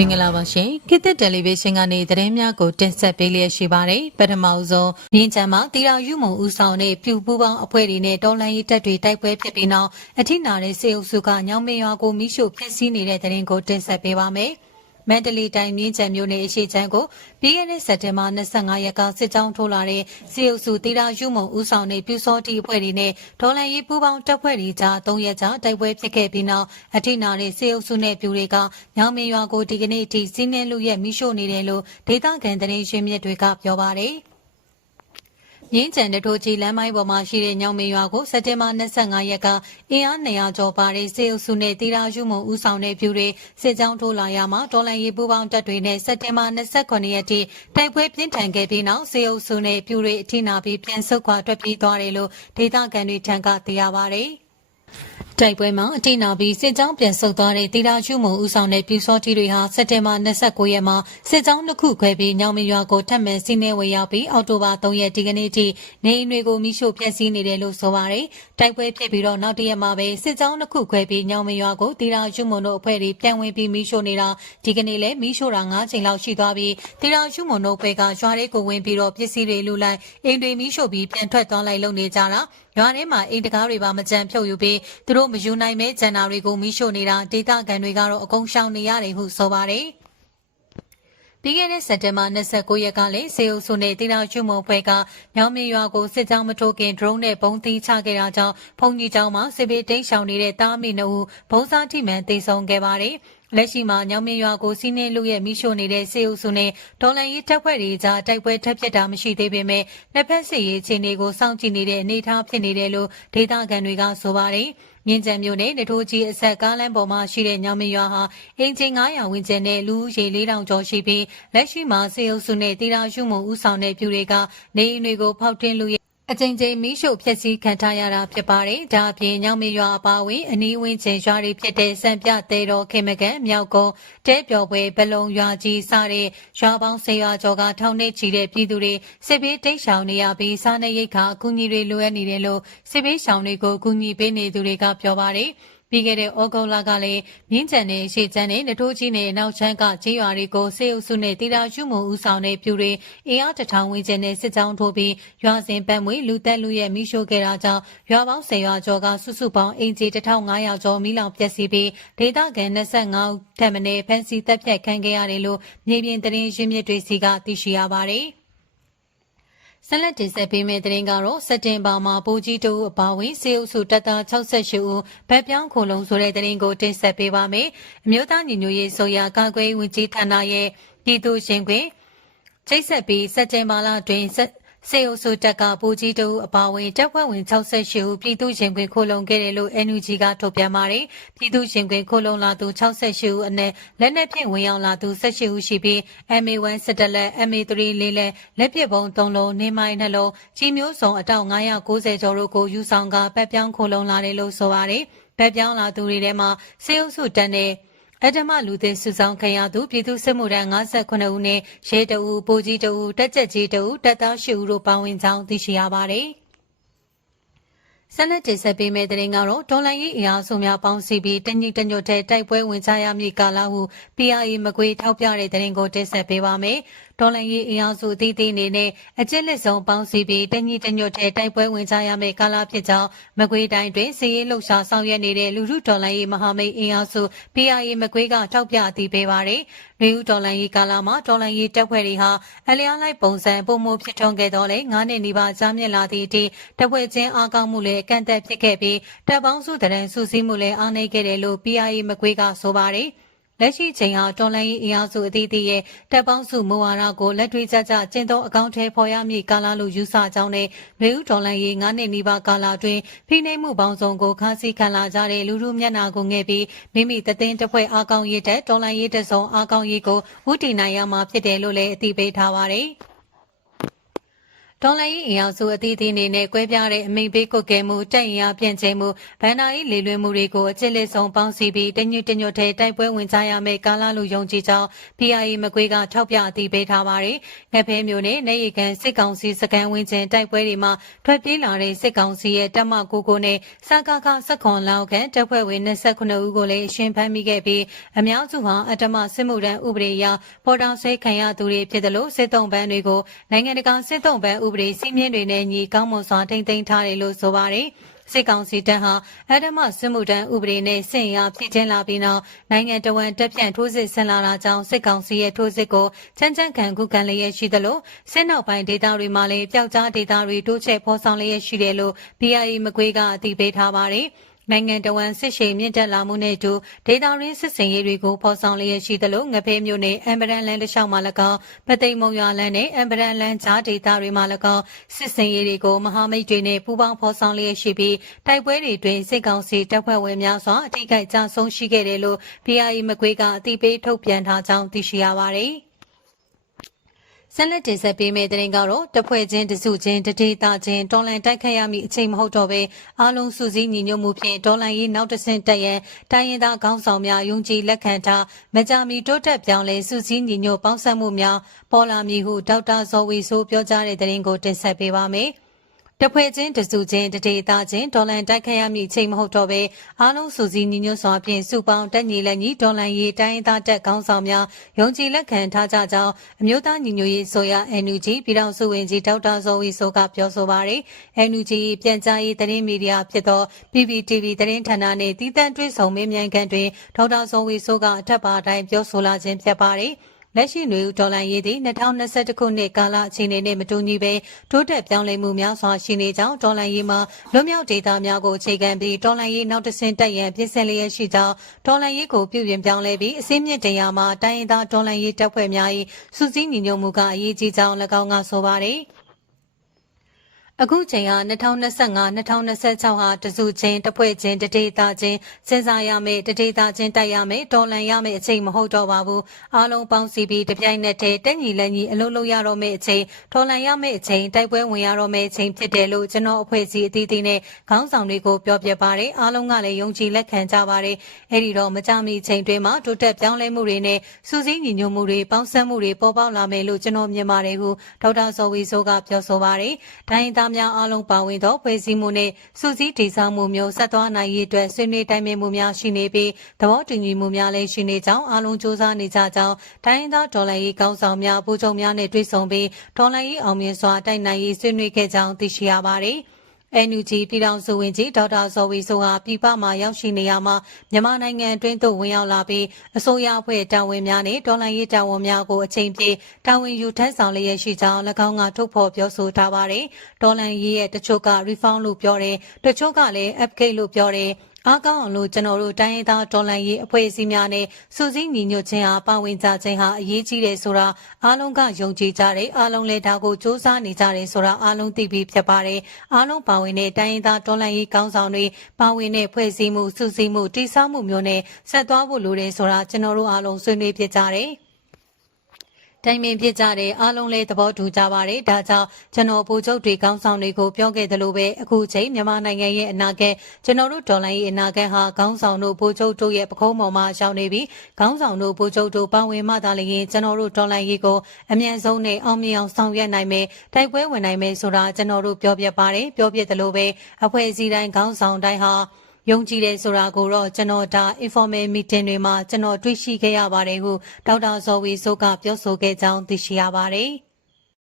မင်္ဂလာပါရှင်ခေတ်သစ်တယ်လီဗီရှင်းကနေသတင်းများကိုတင်ဆက်ပေးလျက်ရှိပါတယ်ပထမဆုံးမြင်းချမ်းမှာတီရာယူမုံဦးဆောင်တဲ့ပြူပူပေါင်းအဖွဲ့တွေနဲ့တော်လန်ရေးတပ်တွေတိုက်ပွဲဖြစ်ပြီးနောက်အထိနာတဲ့စေအုပ်စုကညောင်မင်းရွာကိုမိရှို့ဖျက်ဆီးနေတဲ့သတင်းကိုတင်ဆက်ပေးပါမယ် မန္တလေးတိုင်းမြင်းချံမြို့နယ်အရှိချမ်းကိုပြီးခဲ့တဲ့စက်တင်ဘာ25ရက်ကစစ်ကြောင်းထိုးလာတဲ့စီအုပ်စုတီရာယူမုံဦးဆောင်တဲ့ပြူစောတီအဖွဲ့တွေနဲ့ဒေါ်လန်ရေးပူးပေါင်းတပ်ဖွဲ့တွေကြား၃ရက်ကြာတိုက်ပွဲဖြစ်ခဲ့ပြီးနောက်အထိနာတဲ့စီအုပ်စုနဲ့ပြူတွေကညောင်မင်းရွာကိုဒီကနေ့အထိစီးနှင်းလူရဲ့မိရှို့နေတယ်လို့ဒေသခံသတင်းရင်းမြစ်တွေကပြောပါတယ်။ ရင်းချန်တထိုးကြီးလမ်းမိုင်းပေါ်မှာရှိတဲ့ညောင်မေရွာကိုစက်တင်ဘာ25ရက်ကအင်အား200ကျော်ပါတဲ့စေအုပ်စုနဲ့တီရာယူမုံဦးဆောင်တဲ့ပြူတွေစစ်ကြောင်းထိုးလာရမှာတော်လန်ရေးပူးပေါင်းတပ်တွေနဲ့စက်တင်ဘာ29ရက်ထိတိုက်ပွဲပြင်းထန်ခဲ့ပြီးနောက်စေအုပ်စုနဲ့ပြူတွေအထိနာပြီးပြန်ဆုတ်ခွာထွက်ပြေးသွားတယ်လို့ဒေသခံတွေထံကသိရပါဗျ။ တိုက်ပွဲမှာအထိနာပြီးစစ်ကြောင်းပြန်ဆုတ်သွားတဲ့တီရာချူမုံဦးဆောင်တဲ့ပြူစောတီတွေဟာစက်တင်ဘာ29ရက်မှာစစ်ကြောင်းတစ်ခုခွဲပြီးညောင်မရွာကိုထပ်မံစီးနှဲဝေရောက်ပြီးအောက်တိုဘာ3ရက်ဒီကနေ့ထိနေအိမ်တွေကိုမိရှို့ဖျက်ဆီးနေတယ်လို့ဆိုပါတယ်။တိုက်ပွဲဖြစ်ပြီးတော့နောက်တရက်မှာပဲစစ်ကြောင်းတစ်ခုခွဲပြီးညောင်မရွာကိုတီရာချူမုံတို့အဖွဲ့တွေပြန်ဝင်ပြီးမိရှို့နေတာဒီကနေ့လည်းမိရှို့တာ9ချိန်လောက်ရှိသွားပြီးတီရာချူမုံတို့အဖွဲ့ကရွာတွေကိုဝင်ပြီးတော့ပစ္စည်းတွေလူလိုက်အိမ်တွေမိရှို့ပြီးပြန်ထွက်သွားလိုက်လုပ်နေကြတာ ရွာထဲမှာအိမ်တကားတွေပါမကြံဖြုတ်ယူပြီးသူတို့မယူနိုင်မဲဂျန်နာတွေကိုမိရှို့နေတာဒေသခံတွေကတော့အကုန်ရှောင်နေရတယ်ဟုဆိုပါတယ်ပြီးခဲ့တဲ့စက်တင်ဘာ29ရက်ကလည်းစေအုပ်စုနဲ့တီလာကျွမုံဖွဲ့ကညောင်မရွာကိုစစ်ကြောင်းမထိုးခင်ဒရုန်းနဲ့ပုံသီးချခဲ့တာကြောင့်ဖုန်ကြီးကျောင်းမှာစစ်ဘေးတိမ်းရှောင်နေတဲ့တားမိနှုတ်ဘုံစားထိမှန်တိတ်ဆုံးခဲ့ပါတယ်။ လက်ရှိမှာညောင်မင်းရွာကိုစီးနှင်းလူရဲ့မိရှို့နေတဲ့စေအုပ်စုနဲ့ဒေါ်လန်ရေးတပ်ဖွဲ့တွေကြားတိုက်ပွဲထပ်ဖြစ်တာမရှိသေးပေမဲ့လက်ဖက်စစ်ရေးအခြေအနေကိုစောင့်ကြည့်နေတဲ့အနေအထားဖြစ်နေတယ်လို့ဒေသခံတွေကဆိုပါတယ်။မြင်းကြံမြို့နယ်နထိုးကြီးအဆက်ကားလမ်းပေါ်မှာရှိတဲ့ညောင်မရွာဟာအင်ဂျင်900ဝန်းကျင်နဲ့လူဦးရေ4000ကျော်ရှိပြီးလက်ရှိမှာစေအုပ်စုနဲ့တီရာရှုမှုဦးဆောင်တဲ့ပြူတွေကနေအိမ်တွေကိုဖောက်ထွင်းလူ အကြိမ်ကြိမ်မီးရှို့ဖျက်ဆီးခံထားရတာဖြစ်ပါတယ်။ဒါအပြင်ညောင်မေရွာအပါအဝင်အနီးဝန်းကျင်ရွာတွေဖြစ်တဲ့စံပြတဲတော်ခေမကန်မြောက်ကုန်းတဲပြော်ပွဲဘလုံရွာကြီးစတဲ့ရွာပေါင်းဆေးရွာကျော်ကထောင်နဲ့ချီတဲ့ပြည်သူတွေစစ်ဘေးတိတ်ရှောင်နေရပြီးစားနပ်ရိက္ခာအကူအညီတွေလိုအပ်နေတယ်လို့စစ်ဘေးရှောင်တွေကိုအကူအညီပေးနေသူတွေကပြောပါတယ်။ ပြီးခဲ့တဲ့ဩဂုတ်လကလည်းမြင်းချန်နဲ့ရှေ့ချမ်းနဲ့နထိုးကြီးနဲ့နောက်ချမ်းကကြေးရွာတွေကိုစေအုပ်စုနဲ့တီတာရှုမှုဦးဆောင်တဲ့ပြူတွေအင်အားတထောင်ဝန်းကျင်နဲ့စစ်ကြောင်းထိုးပြီးရွာစဉ်ပတ်မွေလူသက်လူရဲ့မိရှို့ခဲ့တာကြောင့်ရွာပေါင်း10ရွာကျော်ကစုစုပေါင်းအင်ဂျီ1500ကျော်မိလောင်ပျက်စီးပြီးဒေသခံ25ဦးထပ်မံဖမ်းဆီးတပ်ဖြတ်ခံခဲ့ရတယ်လို့မြေပြင်သတင်းရင်းမြစ်တွေစီကသိရှိရပါတယ်။ ဆက်လက်တင်ဆက်ပေးမယ့်သတင်းကတော့စက်တင်ဘာမှာပိုကြီးတူအပါဝင်စေအုပ်စုတပ်သား68ဦးဗတ်ပြောင်းခိုလုံဆိုတဲ့သတင်းကိုတင်ဆက်ပေးပါမယ်။အမျိုးသားညီညွတ်ရေးဆိုရာကာကွယ်ဝင်ကြီးဌာနရဲ့ပြည်သူရှင်ခွင်ချိတ်ဆက်ပြီးစက်တင်ဘာလတွင် စေအုပ်စုတပ်ကပူကြီးတို့အပါအဝင်တပ်ဖွဲ့ဝင်68ဦးပြည်သူ့ရင်ခွင်ခိုလုံခဲ့တယ်လို့ NUG ကထုတ်ပြန်ပါတယ်။ပြည်သူ့ရင်ခွင်ခိုလုံလာသူ68ဦးအနက်လက်နက်ဖြင့်ဝင်ရောက်လာသူ18ဦးရှိပြီး MA1 စစ်တပ်လက် MA3 လေးလက်လက်ပစ်ပုံ3လုံးနေမိုင်းနှလုံးကြီးမျိုးစုံအတောက်990ကျော်တို့ကိုယူဆောင်ကပတ်ပြောင်းခိုလုံလာတယ်လို့ဆိုပါတယ်။ပတ်ပြောင်းလာသူတွေထဲမှာစေအုပ်စုတပ်နဲ့ အတမလူသစ်စုဆောင်ခံရသူပြည်သူစစ်မှုထမ်း58ဦးနဲ့ရဲတအူပိုကြီးတအူတက်ကြက်ကြီးတအူတပ်သား8ဦးတို့ပါဝင်ကြောင်းသိရှိရပါတယ်။ဆက်လက်တင်ဆက်ပေးမယ့်သတင်းကတော့ဒေါ်လာရေးအင်အားစုများပေါင်းစည်းပြီးတညီတညွတ်တဲ့တိုက်ပွဲဝင်ကြရမည့်ကာလဟု PRA မကွေထောက်ပြတဲ့သတင်းကိုတင်ဆက်ပေးပါမယ်။ ဒေါ်လာရေးအင်အားစုအသီးသီးအနေနဲ့အကျစ်လက်ဆုံးပေါင်းစည်းပြီးတညီတညွတ်တဲ့တိုက်ပွဲဝင်ကြရမယ့်ကာလဖြစ်ကြောင်းမကွေတိုင်းတွင်စီးရေးလှုပ်ရှားဆောင်ရွက်နေတဲ့လူထုဒေါ်လာရေးမဟာမိတ်အင်အားစု PRA မကွေကထောက်ပြအသိပေးပါရယ်။လူထုဒေါ်လာရေးကာလမှာဒေါ်လာရေးတပ်ဖွဲ့တွေဟာအလျားလိုက်ပုံစံပုံမှုဖြစ်ထွန်းခဲ့တော့လေ9နှစ်နီးပါးကြာမြင့်လာသည့်အထိတပ်ဖွဲ့ချင်းအားကောင်းမှုလည်းအကန့်အသတ်ဖြစ်ခဲ့ပြီးတပ်ပေါင်းစုတရန်စုစည်းမှုလည်းအားနည်းခဲ့တယ်လို့ PRA မကွေကဆိုပါရယ်။ လက်ရှိချိန်ဟာတော်လှန်ရေးအင်အားစုအသီးသီးရဲ့တပ်ပေါင်းစုမူဝါဒကိုလက်တွေ့ကျကျကျင့်သုံးအကောင့်ထဲပေါ်ရမည့်ကာလလို့ယူဆကြောင်းနဲ့မေဦးတော်လှန်ရေး9နှစ်နီးပါးကာလအတွင်းဖိနှိပ်မှုပေါင်းစုံကိုခါးစည်းခံလာကြတဲ့လူလူမျက်နာကိုငဲ့ပြီးမိမိတသိန်းတစ်ဖွဲ့အားကောင်းရေးတဲ့တော်လှန်ရေးတစုံအားကောင်းရေးကိုဝုတီနိုင်ရမှာဖြစ်တယ်လို့လည်းအသိပေးထားပါတယ်။ ဒေါ်လာရေးအင်အားစုအသီးသီးအနေနဲ့ကွဲပြားတဲ့အမိန့်ပေးကွက်ကဲမှုတက်ရင်အားပြန်ချိန်မှုဗန်နာရေးလေလွင့်မှုတွေကိုအကျဉ်းလက်ဆုံးပေါင်းစည်းပြီးတညွတ်တညွတ်ထဲတိုက်ပွဲဝင်ကြရမယ့်ကာလလိုယုံကြည်ကြောင်း PIA မကွေးကထောက်ပြအသိပေးထားပါတယ်။ငဖဲမျိုးနဲ့နေရီကန်စစ်ကောင်စီစကန်ဝင်းကျင်တိုက်ပွဲတွေမှာထွက်ပြေးလာတဲ့စစ်ကောင်စီရဲ့တပ်မကိုကိုနဲ့စကားကစက်ခွန်လောက်ကန်တပ်ဖွဲ့ဝင်29ဦးကိုလည်းအရှင်ဖမ်းမိခဲ့ပြီးအများစုဟာအတ္တမစစ်မှုထမ်းဥပဒေအရပေါ်တောင်ဆွဲခံရသူတွေဖြစ်တယ်လို့စစ်တုံးပန်းတွေကိုနိုင်ငံတကာစစ်တုံးပန်းဥပဒေစီမင်းတွေနဲ့ညီကောင်းမွန်စွာထိန်းသိမ်းထားတယ်လို့ဆိုပါတယ်။စစ်ကောင်စီတပ်ဟာအဒမစစ်မှုတန်းဥပဒေနဲ့ဆင့်ရဖြစ်ချင်းလာပြီးနောက်နိုင်ငံတော်ဝန်တက်ပြန့်ထိုးစစ်ဆင်လာတာကြောင့်စစ်ကောင်စီရဲ့ထိုးစစ်ကိုချမ်းချမ်းခံခုခံလျက်ရှိသလိုစစ်နောက်ပိုင်းဒေသတွေမှာလည်းပျောက်ကြားဒေသတွေတိုးချဲ့ဖော်ဆောင်လျက်ရှိတယ်လို့ BIA မကွေးကအသိပေးထားပါတယ်။ နိုင်ငံတော်ဝန်စစ်ရှိန်မြင့်တက်လာမှုနဲ့အတူဒေတာရင်းစစ်စင်ရေးတွေကိုဖော်ဆောင်လျက်ရှိသလိုငဖဲမျိုးနဲ့အမ်ဘရန်လန်တလျှောက်မှာ၎င်းပသိမ်မုံရွာလန်နဲ့အမ်ဘရန်လန်ကြားဒေတာတွေမှာ၎င်းစစ်စင်ရေးတွေကိုမဟာမိတ်တွေနဲ့ပူးပေါင်းဖော်ဆောင်လျက်ရှိပြီးတိုက်ပွဲတွေတွင်စစ်ကောင်စီတပ်ဖွဲ့ဝင်များစွာအထိကိကြဆုံးရှိခဲ့တယ်လို့ PRI မကွေးကအသိပေးထုတ်ပြန်ထားကြောင်းသိရှိရပါတယ်။ ဆက်လက်တင်ဆက်ပေးမယ့်တဲ့ရင်ကတော့တဖွဲ့ချင်းတစုချင်းတဒေတာချင်းတော်လန်တိုက်ခတ်ရမည့်အချိန်မဟုတ်တော့ဘဲအားလုံးစုစည်းညီညွတ်မှုဖြင့်တော်လန်ရေးနောက်တဆင့်တက်ရန်တိုင်းရင်းသားခေါင်းဆောင်များယုံကြည်လက်ခံထားမကြမီတိုးတက်ပြောင်းလဲစုစည်းညီညွတ်ပေါင်းစပ်မှုများပေါ်လာမည်ဟုဒေါက်တာဇော်ဝီဆိုပြောကြားတဲ့တဲ့ရင်ကိုတင်ဆက်ပေးပါမယ်။ တဖွဲ့ချင်းတစုချင်းတဒေတာချင်းဒေါ်လန်တိုက်ခတ်ရမည့်ချိန်မဟုတ်တော့ပဲအားလုံးစုစည်းညီညွတ်စွာဖြင့်စုပေါင်းတက်ညီလက်ညီဒေါ်လန်ရေးတိုင်းသားတက်ကောင်းဆောင်များယုံကြည်လက်ခံထားကြကြောင်းအမျိုးသားညီညွတ်ရေးဆိုရ NUG ပြည်ထောင်စုဝင်ကြီးဒေါက်တာဇော်ဝီဆိုကပြောဆိုပါရယ် NUG ပြန်ကြားရေးသတင်းမီဒီယာဖြစ်သော PPTV သတင်းဌာနနှင့်တည်တံ့တွဲဆောင်မင်းမြန်ကန်တွင်ဒေါက်တာဇော်ဝီဆိုကအထက်ပါအတိုင်းပြောဆိုလာခြင်းဖြစ်ပါရယ် လက်ရှိຫນွေဦးဒေါ်လာရေးသည့်2021ခုနှစ်ကာလအခြေအနေနဲ့မတူညီပဲတိုးတက်ပြောင်းလဲမှုများစွာရှိနေကြောင်းဒေါ်လာရေးမှာလွတ်မြောက်ဒေတာများကိုအခြေခံပြီးဒေါ်လာရေးနောက်တစ်ဆင့်တက်ရန်ပြင်ဆင်လျက်ရှိကြောင်းဒေါ်လာရေးကိုပြုပြင်ပြောင်းလဲပြီးအစည်းမြင့်တရားမှာတိုင်းရင်းသားဒေါ်လာရေးတပ်ဖွဲ့များ၏စုစည်းညီညွတ်မှုကအရေးကြီးကြောင်း၎င်းကဆိုပါတယ်။ အခုချိန်ဟာ2025-2026ဟာတစုချင်းတစ်ဖွဲ့ချင်းတဒေတာချင်းစဉ်းစားရမယ်တဒေတာချင်းတိုက်ရမယ်တော်လန်ရမယ်အချိန်မဟုတ်တော့ပါဘူးအားလုံးပေါင်းစည်းပြီးတပြိုင်နက်တည်းတက်ညီလက်ညီအလုပ်လုပ်ရတော့မယ့်အချိန်တော်လန်ရမယ့်အချိန်တိုက်ပွဲဝင်ရတော့မယ့်အချိန်ဖြစ်တယ်လို့ကျွန်တော်အဖွဲ့အစည်းအသီးသီးနဲ့ခေါင်းဆောင်တွေကိုပြောပြပါတယ်အားလုံးကလည်းယုံကြည်လက်ခံကြပါတယ်အဲ့ဒီတော့မကြမီချိန်တွင်မှတိုးတက်ပြောင်းလဲမှုတွေနဲ့စူးစီးညီညွတ်မှုတွေပေါင်းစပ်မှုတွေပေါ်ပေါက်လာမယ်လို့ကျွန်တော်မြင်ပါတယ်ဟုဒေါက်တာဇော်ဝီဆိုးကပြောဆိုပါတယ်ဒိုင်းသားများအားလုံးပါဝင်သောဖွဲ့စည်းမှုနှင့်စုစည်းတည်ဆောက်မှုမျိုးဆက်သွားနိုင်ရေးအတွက်ဆွေးနွေးတိုင်ပင်မှုများရှိနေပြီးသဘောတူညီမှုများလည်းရှိနေကြောင်းအားလုံးစူးစမ်းနေကြကြောင်းတိုင်းသားဒေါ်လာရေးကောင်းဆောင်များပူးချုပ်များနဲ့တွေ့ဆုံပြီးဒေါ်လာရေးအောင်မြင်စွာတိုက်နိုင်ရေးဆွေးနွေးခဲ့ကြောင်းသိရှိရပါသည်။ NUG ပြည်ထောင်စုဝန်ကြီးဒေါက်တာဇော်ဝီဆိုဟာပြည်ပမှာရောက်ရှိနေရမှာမြန်မာနိုင်ငံအတွင်းသို့ဝင်ရောက်လာပြီးအစိုးရအဖွဲ့တာဝန်များနဲ့ဒေါ်လာရေးတာဝန်များကိုအချိန်ပြည့်တာဝန်ယူထမ်းဆောင်လျက်ရှိကြောင်း၎င်းကထုတ်ဖော်ပြောဆိုထားပါတယ်။ဒေါ်လာရေးရဲ့တချို့က reform လို့ပြောတယ်တချို့ကလည်း upgrade လို့ပြောတယ် အားကောင်းအောင်လို့ကျွန်တော်တို့တိုင်းရင်းသားတော်လှန်ရေးအဖွဲ့အစည်းများနဲ့စူးစီးညီညွတ်ခြင်းအားပါဝင်ကြခြင်းဟာအရေးကြီးတယ်ဆိုတာအားလုံးကယုံကြည်ကြတယ်အားလုံးလည်းဒါကိုစူးစမ်းနေကြတယ်ဆိုတာအားလုံးသိပြီးဖြစ်ပါတယ်အားလုံးပါဝင်တဲ့တိုင်းရင်းသားတော်လှန်ရေးကောင်းဆောင်တွေပါဝင်တဲ့ဖွဲ့စည်းမှုစူးစီးမှုတည်ဆောက်မှုမျိုးနဲ့ဆက်သွားဖို့လိုတယ်ဆိုတာကျွန်တော်တို့အားလုံးဆွေးနွေးဖြစ်ကြတယ် တိုင်ပင်ဖြစ်ကြတဲ့အားလုံးလည်းသဘောတူကြပါတယ်။ဒါကြောင့်ကျွန်တော်ဗိုလ်ချုပ်တွေကောင်းဆောင်တွေကိုပြောခဲ့သလိုပဲအခုချိန်မြန်မာနိုင်ငံရဲ့အနာဂတ်ကျွန်တော်တို့ဒေါ်လာရဲ့အနာဂတ်ဟာကောင်းဆောင်တို့ဗိုလ်ချုပ်တို့ရဲ့ပခုံးပေါ်မှာရှောင်နေပြီးကောင်းဆောင်တို့ဗိုလ်ချုပ်တို့ပါဝင်မှသာလျှင်ကျွန်တော်တို့ဒေါ်လာရေးကိုအမြန်ဆုံးနဲ့အောင်မြင်အောင်ဆောင်ရွက်နိုင်မယ်။တိုက်ပွဲဝင်နိုင်မယ်ဆိုတာကျွန်တော်တို့ပြောပြပါတယ်။ပြောပြသလိုပဲအဖွဲ့အစည်းတိုင်းကောင်းဆောင်တိုင်းဟာ ယုံကြည်တယ်ဆိုတာကိုတော့ကျွန်တော်ဒါ informal meeting တွေမှာကျွန်တော်တွေ့ရှိခဲ့ရပါတယ်ဟုဒေါက်တာဇော်ဝီဆိုးကပြောဆိုခဲ့ကြောင်းသိရှိရပါတယ်။